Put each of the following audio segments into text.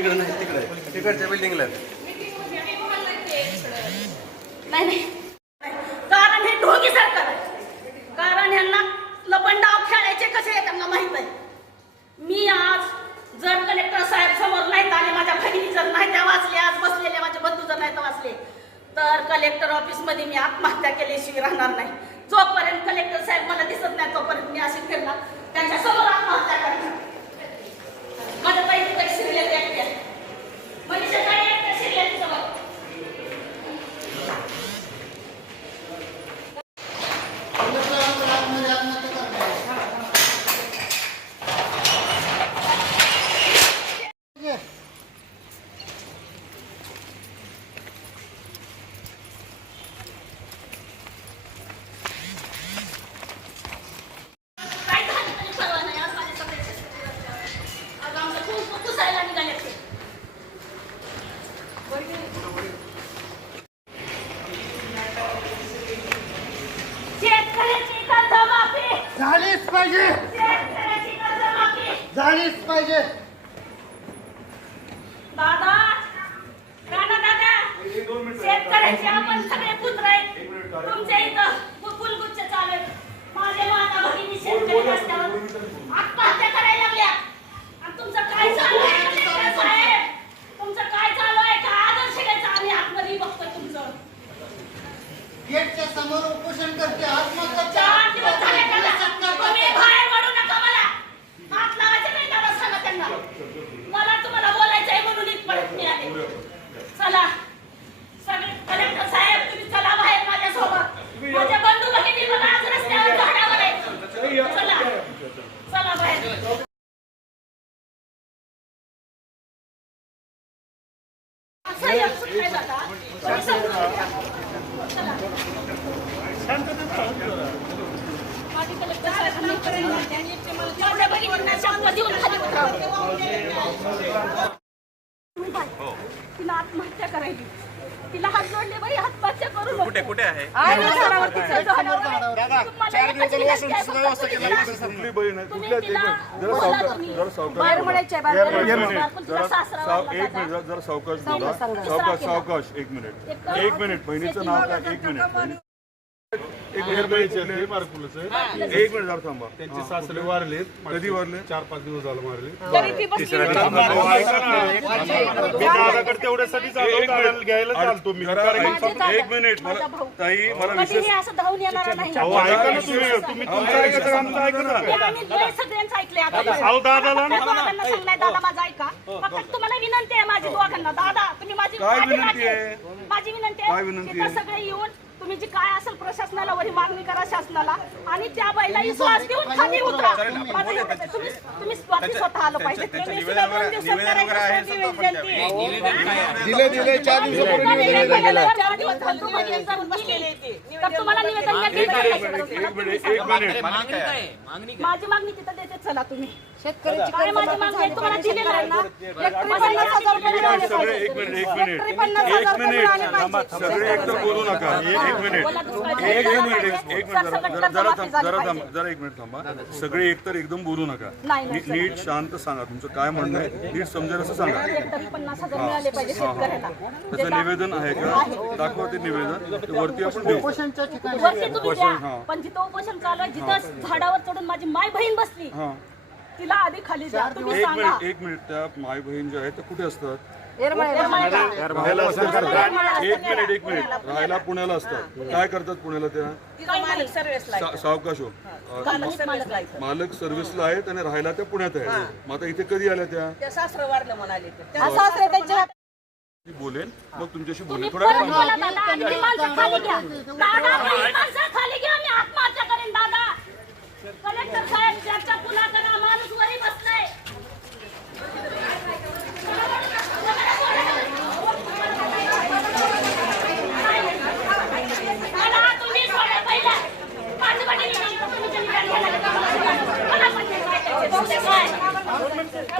तिकडे नाही, तिकडे तिकडच्या बिल्डिंगला नाही नाही, कारण हे ढोंगी सरकार आहे. कारण ह्यांना लपंडाव खेळायचे कसे आहे त्यांना माहित आहे. मी आज जर कलेक्टर साहेब समोर नाहीत आले, माझ्या बहिणी जर नाही त्या वाचल्या, आज बसलेले माझे बंधू जर नाही वाचले, तर कलेक्टर ऑफिस मध्ये मी आत्महत्या केल्याशिवाय राहणार नाही. जोपर्यंत कलेक्टर साहेब मला दिसत नाही तोपर्यंत मी अशी फिरणार, त्यांच्या समोर आत्महत्या करणार. माझ्या पहिली तरी शिरले एकट्या म्हणजे काय एकट्या शिरले समोर. झालीच पाहिजे, झालीच पाहिजे. दादा दादा दादा, शेतकऱ्याचे आपण सगळे पुत्र आहेत. तुमच्या इथं फुलगुच्छ चालू आहेत. माझे माता भगिनी शेतकरी रस्त्यावर आत्महत्या करायला लागल्या. आणि तुमचं काय चालू आहे कलेक्टर साहेब? तुमचं काय चालू आहे? का आदर्श घ्यायचं आम्ही आतमध्ये बघतोय तुमचं. गेटच्या समोर उपोषण करते, आत्महत्या 4 दिवस झाले दादा. तुम्ही बाहेर पडू नका, मला हात लावायचे नाही दादा, सांगा त्यांना. मला तुम्हाला बोलायचं आहे म्हणून इथपर्यंत मी आले. चला सगळे कलेक्टर साहेब, तुम्ही चला बाहेर माझ्यासोबत. माझ्या बंधू भगिनी बघा आज रस्त्यावर झाडावर आहेत. चला चला बाहेर. साहेब सुटले दादा. चला माझी कलेक्टर साहेबांनी माझ्या बहिणींना शंका देऊन खाली उतरवलं. तिला आत्महत्या करायची, तिला हात जोडले बाई, आत्महत्या करू नको. कुठे कुठे आहे? झाडावरती झाडावर. सावकाश एक मिनिट बहिणीचं नाव काय? एक मिनिट जरा थांबा. त्यांचे सासरे वारलेत. कधी वारले? 4-5 दिवस झालं मारले. तेवढ्यासाठी घ्यायला चालतो मी. एक मिनिट ताई, मला विशेष ऐका ना तुम्ही तुमचं ऐका, आमचं ऐका ना. सगळ्यांचं ऐकलंय आता. दादा माझा ऐका, फक्त तुम्हाला विनंती आहे माझी दोघांना. दादा तुम्ही माझी विनंती आहे, माझी विनंती आहे, सगळे येऊन तुम्ही जी काय असेल प्रशासनाला वरी मागणी करा शासनाला, आणि त्या बाईला विश्वास देऊन खाली उतरा. तुम्ही स्वतः आलं पाहिजे. तुम्हाला माझी मागणी तिथं देते. चला तुम्ही शेतकऱ्याची काय माझी मागणी आहे तुम्हाला दिलेलं आहे ना. सगळे एकदम बोलू नका. जरा एक मिनिट थांबा. सगळे एकतर एकदम बोलू नका. नीट शांत सांगा तुमचं काय म्हणणं आहे, नीट समजेल असं सांगा. त्याचं निवेदन आहे का? दाखवा ते निवेदन, वरती आपण देऊ. पण जिथं उपोषण चालू आहे, जिथं झाडावर चढून माझी माय बहीण बसली, तिला आधी खाली द्या. तुम्ही सांगा. एक मिनिट, त्या माय बहीण ज्या आहेत त्या कुठे असतात? राहायला असतात. एक मिनिट राहायला पुण्याला असतात. काय करतात पुण्याला त्या? सावकाश हो, मालक सर्व्हिसला आहेत आणि राहायला त्या पुण्यात आहेत. मग आता इथे कधी आल्या त्या? सासरं वारलं म्हणाले. बोलेन मग तुमच्याशी बोलेन तुम्ही थोड्या परत वेळात. बोला दादा, आणि ती माणसं खाली घ्या. दादा ती माणसं खाली घ्या, मी आत्महत्या करेन. दादा कलेक्टर साहेब चर्चा पुन्हा करा, माणूस वरी बसलाय. दादा तुम्ही सोडा पहिला. माझी बहिणी नंतर तुम्ही जरी गाडी घ्यायला लागला, मला पण नाही ऐकायचं.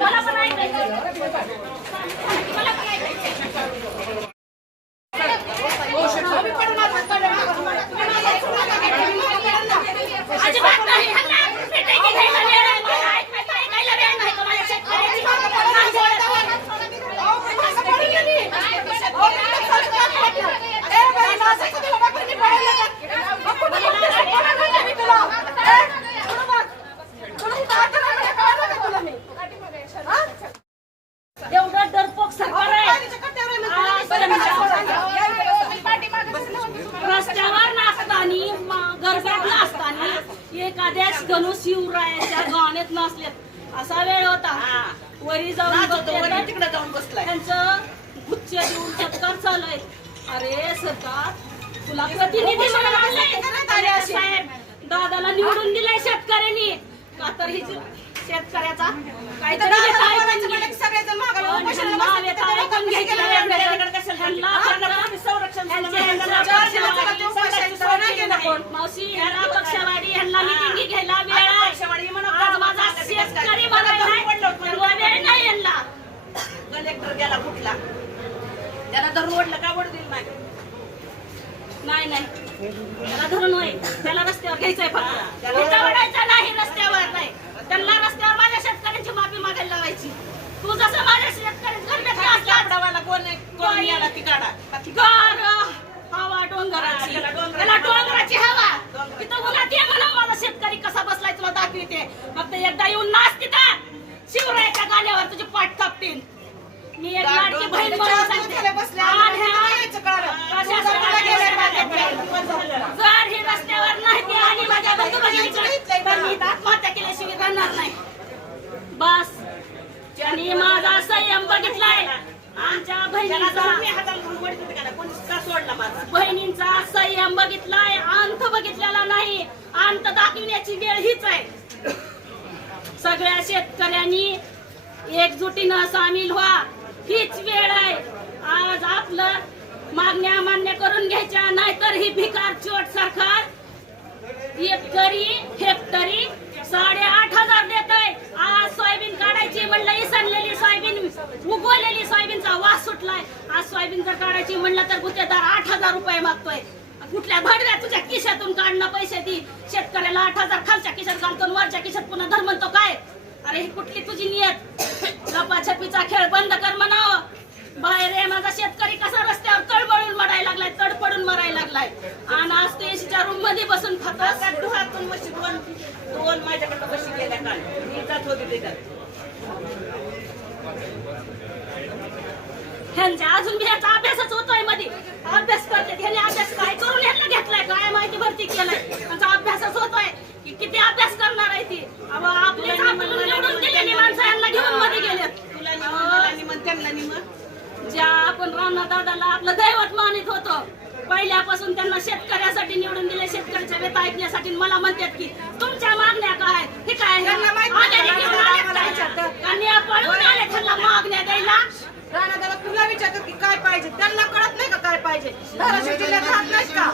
मला पण ऐकायचं. मला पण ऐकायचं. एखाद्याच धनुष शिवरायाच्या गाण्यात नसलेत असा वेळ होता. वरी जाऊन तिकडे जाऊन बसलाय. त्यांचं गुच्छ देऊन सत्कार चालू आहे. अरे सरकार तुला प्रतिनिधी म्हणून आणलंय साहेब. दादाला निवडून दिलाय शेतकऱ्यांनी का तर ही शेतकऱ्याचा काहीतरी सगळेजण मागायला मावशी ह्याला पक्षवाडी ह्यांना मिटिंगी घ्यायला वेळ आहे. आज माझा शेतकरी वेळ नाही यांना. कलेक्टर गेला कुठला त्याला तर रोडला का वड दिलं नाही. नाही त्याला धरून होय त्याला रस्त्यावर घ्यायचंय फक्त वडायचा नाही. रस्त्यावर नाही त्यांना रस्त्यावर माझ्या शेतकऱ्यांची माफी मागायला लावायची. तू जसं माझ्या शेतकऱ्यांना कोण याला ती काढा हवा डोंगराची त्याला डोंगराची हवा तिथं उन्हात ये म्हणून माझा शेतकरी कसा बसलाय तुला दाखवते. फक्त एकदा येऊन नाच तिथं शिवरायाच्या गाण्यावर तुझी पाठ कापतील. मी एक लाडकी बहीण म्हणून सांगते जर ही रस्त्यावर नाही आणि माझ्या बंधू भगिनीकडे तर मी आत्महत्या केल्याशिवाय राहणार नाही. बस आणि माझा संयम बघितलाय. आमच्या बहिणींचा संयम बघितलाय. अंत बघितलेला नाही. अंत दाखविण्याची वेळ हीच आहे. सगळ्या शेतकऱ्यांनी एकजुटीनं सामील व्हा. हीच वेळ आहे. आज आपलं मागण्या मान्य करून घ्यायच्या नाहीतर ही भिकार चोट सरकार एकरी हेक्टरी 8,500 देत आहे. आज सोयाबीन काढायची म्हणलं इसरलेली सोयाबीन उगवलेली सोयाबीनचा वास सुटलाय. आज सोयाबीन जर काढायची म्हणलं तर गुत्तेदार 8,000 रुपये मागतोय. कुठल्या भडव्या तुझ्या खिशातून काढणं पैसे दी. शेतकऱ्याला 8,000 खालच्या खिशात घालतो वरच्या खिशात पुन्हा धर म्हणतो काय. अरे ही कुठली तुझी नियत. लपाछपीचा खेळ बंद कर म्हणावं. बाहेर आहे माझा शेतकरी कसा रस्त्यावर तडपडून मरायला लागलाय. तडपडून मरायला लागलाय. आणि आज ते एसीच्या रूम मध्ये बसून खातात. डोहातून म्हशी दोन माझ्याकडनं म्हशी गेल्या काल मी जात होते त्याच्यात. ह्यांच्या अजून बी ह्याचा अभ्यासच होतोय मध्ये. अभ्यास करते ह्याने अभ्यास काय करून ह्यांना घेतलाय काय माहिती भरती केलाय. त्यांचा अभ्यासच होतोय की किती अभ्यास करणार आहे ती. आपलेच आपण निवडून दिलेली माणसं ह्यांना घेऊन मध्ये गेलेत. ज्या आपण राणा दादाला आपलं दैवत मानित होतो पहिल्यापासून त्यांना शेतकऱ्यासाठी निवडून दिले. शेतकऱ्याच्या व्यथा ऐकण्यासाठी मला म्हणतात की तुमच्या मागण्या काय हे काय पळून आले त्यांना मागण्या द्यायला. राणा दादा तुला विचारतात की काय पाहिजे त्यांना कळत नाही का काय पाहिजे. धाराशिव जिल्ह्यात राहत नाही का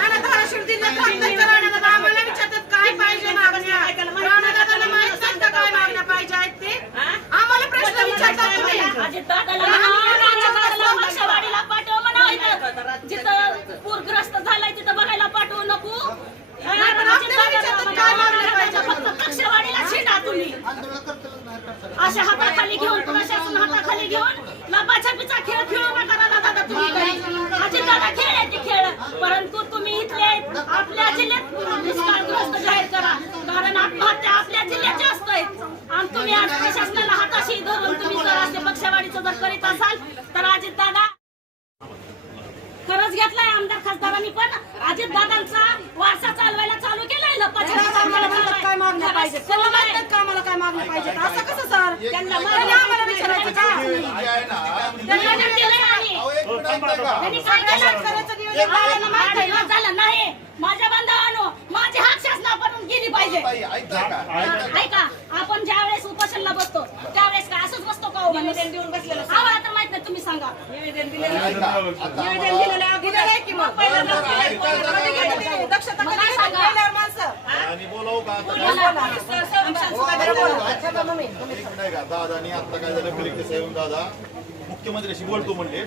राणा. धाराशिव जिल्ह्यात राहत नाही का राणा दादा. आम्हाला विचारतात काय पाहिजे मागण्या. राणा दादाला माहित नाही का काय मागण्या पाहिजे आहेत ते. आम्हाला प्रश्न विचारतात तुम्ही. पक्षवाडीला पाठव म्हणावं. जिथं पूरग्रस्त झालाय तिथं बघायला पाठवू नको. फक्त पक्षवाडीला शिटा तुम्ही. अशा हाताखाली घेऊन प्रशासन हाताखाली घेऊन लपाछपीचा खेळ खेळू नका राणा दादा तुम्ही. अजित दादा खेळायचे खेळ परंतु तुम्ही इथले आपल्या जिल्ह्यात दुष्काळग्रस्त जाहीर करा. कारण आत्महत्या आपल्या जिल्ह्याच्या असतात. आणि तुम्ही आज प्रशासनाला हाताशी धरून तुम्ही जर असे पक्षवाडीचं जर करीत असाल तर अजित दादा खरंच घेतलाय आमदार खासदारांनी पण अजित दादांचा वारसा चालवायला चालू केलाय. काय मागण्या पाहिजे त्यांना माहित का आम्हाला काय मागण्या पाहिजे. असं कसं सर त्यांना आम्हाला विचारायचं का. झालं नाही. माझ्या बांधवांनो माझी हाक शासनाकडून गेली पाहिजे. ऐका आपण ज्या वेळेस उपोषणला बसतो त्यावेळेस काय असंच बसतो का. निवेदन देऊन बसलेलं आम्हाला तर माहित नाही तुम्ही सांगा. निवेदन दिलेलं की मग दक्षता माणसं दादानी आता काय झालं कलेक्टर साहेब दादा मुख्यमंत्र्याशी बोलतो म्हणले.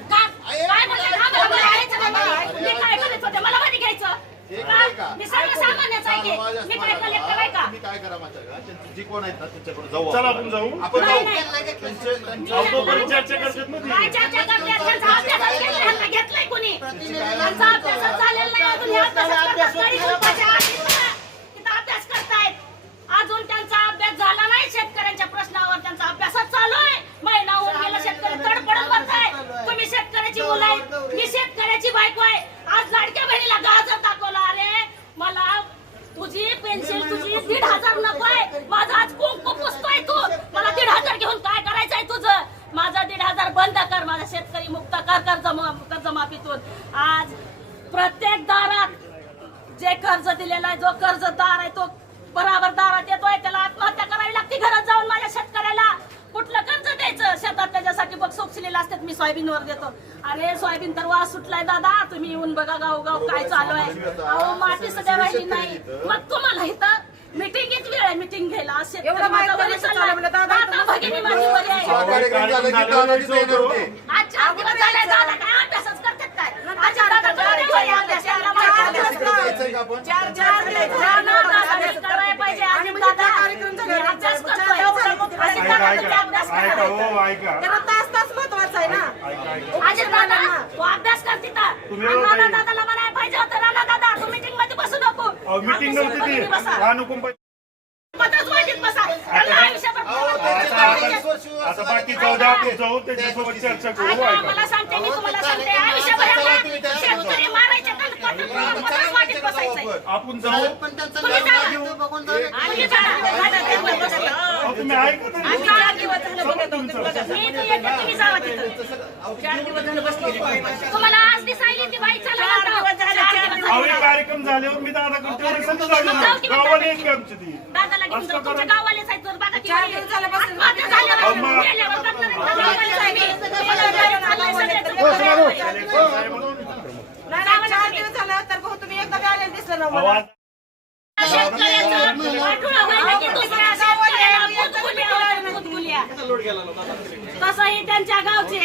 मला मध्ये घ्यायचं मी सर्वसामान्यच आहे. मी काय कलेक्टर आहे का. तुम्ही काय करा माहिती का त्यांची जी कोण आहेत ना त्यांच्याकडे जाऊ. चला आपण जाऊ. आपण नाही, जाऊ. नाही. तोपर्यंत चर्चा करतात ना काय चर्चा करतात. त्यांचा अभ्यास ह्यांना घेतलाय कोणी. त्यांचा अभ्यास झालेला नाही अजून. हे अभ्यास तिथं अभ्यास करतायत. अजून त्यांचा अभ्यास झाला नाही. शेतकऱ्यांच्या प्रश्नावर त्यांचा अभ्यासच चालू आहे. महिना होऊन गेला शेतकरी तडपडत बसताय. तुम्ही शेतकऱ्याची मुलं आहेत. मी शेतकऱ्याची बायको आहे. आज लाडक्या बहिणीला गाजर दाखवला. अरे मला तुझी पेन्सिल तुझी कर्ज दिलेला आहे, जो कर्जदार आहे तो बराबर दारात येतोय, त्याला आत्महत्या करावी लागते घरात जाऊन. माझ्या शेतकऱ्याला कुठलं कर्ज द्यायचं? शेतात त्याच्यासाठी बघ सोपसिलेलं असतात, मी सोयाबीनवर देतो. अरे सोयाबीन तर वास सुटलाय दादा, तुम्ही येऊन बघा गाव काय चालू आहे. अहो माती सध्या राहिली नाही. मग तुम्हाला इथं मिटिंगच वेळ आहे मिटिंग घ्यायला. एवढं माहिती आता भगिनी माझी बरी आहे. आज 4 दिवस झाले दादा काय अभ्यासच करतात काय? आज दादा थोडे वय अभ्यास यायला माहिती करायला पाहिजे. आणि दादा मी अभ्यास करतोय. अजित दादाचा अभ्यास करा. त्याला तास महत्वाचा आहे ना. अजित दादा तू अभ्यास कर तिथं. राणा दादाला म्हणायला पाहिजे होतं, राणा दादा तू मीटिंग मध्ये बसू नको. मीटिंग नव्हती ती पत्रच वाटीत बसा. त्यांना आयुष्यभर आता बाकी जाऊ त्याच्यासोबत चर्चा करू. मला सांगते, मी तुम्हाला सांगते, आयुष्यभर यांना शेतकरी मारायचे तर पत्रच वाटीत बसायचंय. आपण जाऊ. पण त्यांचा तुम्ही निर्णय जा. घेऊ बघून जाऊ. आणि जा. तुम्ही ऐकत नाही. मी तर येते, तुम्ही जावा तिथं. तुम्हाला आज दिसायली ती बाई चला अहो, कार्यक्रम झाल्यावर मी दादाकडे तेवढे समजा गावाला एक आमची ती दादाला घेऊन जाऊ. तुमच्या गावालेच आहेत जर बघा की आत्महत्या झाल्यावर मेल्यावर करणार गावालेच आहे मी. तुम्हाला चाललंय सगळ्याचं. नाही 4 दिवस झाले तर भाऊ तुम्ही एकदा गावाला दिसलं ना मला. आवाज शेतकऱ्याचं पाठुळा व्हायला की दुसऱ्या शेतकऱ्याला बुदबुल्या. तसंही त्यांच्या गावचे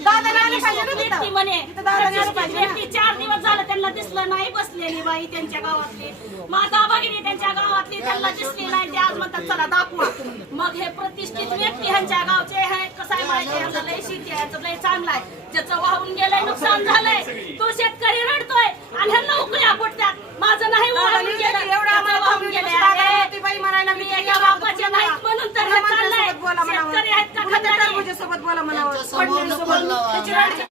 दादा नाही पाहिजे ना व्यक्ती तिथं. म्हणे तिथं दादा नाही पाहिजे ना. व्यक्ती 4 दिवस झालं त्यांना दिसलं नाही. बसलेली बाई त्यांच्या गावातली माता भगिनी त्यांच्या गावातली त्यांना दिसली नाही. ते आज म्हणतात चला दाखवा. मग हे प्रतिष्ठित व्यक्ती ह्यांच्या गावचे आहे. कसं आहे माहिती, ह्यांचा लय शेती आहे, ह्यांचं लय चांगलं आहे. ज्याचं वाहून गेलंय नुकसान झालंय तो शेतकरी रडतोय आणि ह्यांना उकळ्या फुटतात. माझं नाही वाहून गेलं, त्याचं वाहून गेलंय. अरे, बाई म्हणायला मी एका बापाचे नाहीत म्हणून तर हे चाललंय. शेतकरी आहेत का खंदारी? सोबत बोला म्हणावं. समोर नको बोलावं. त्याची रडची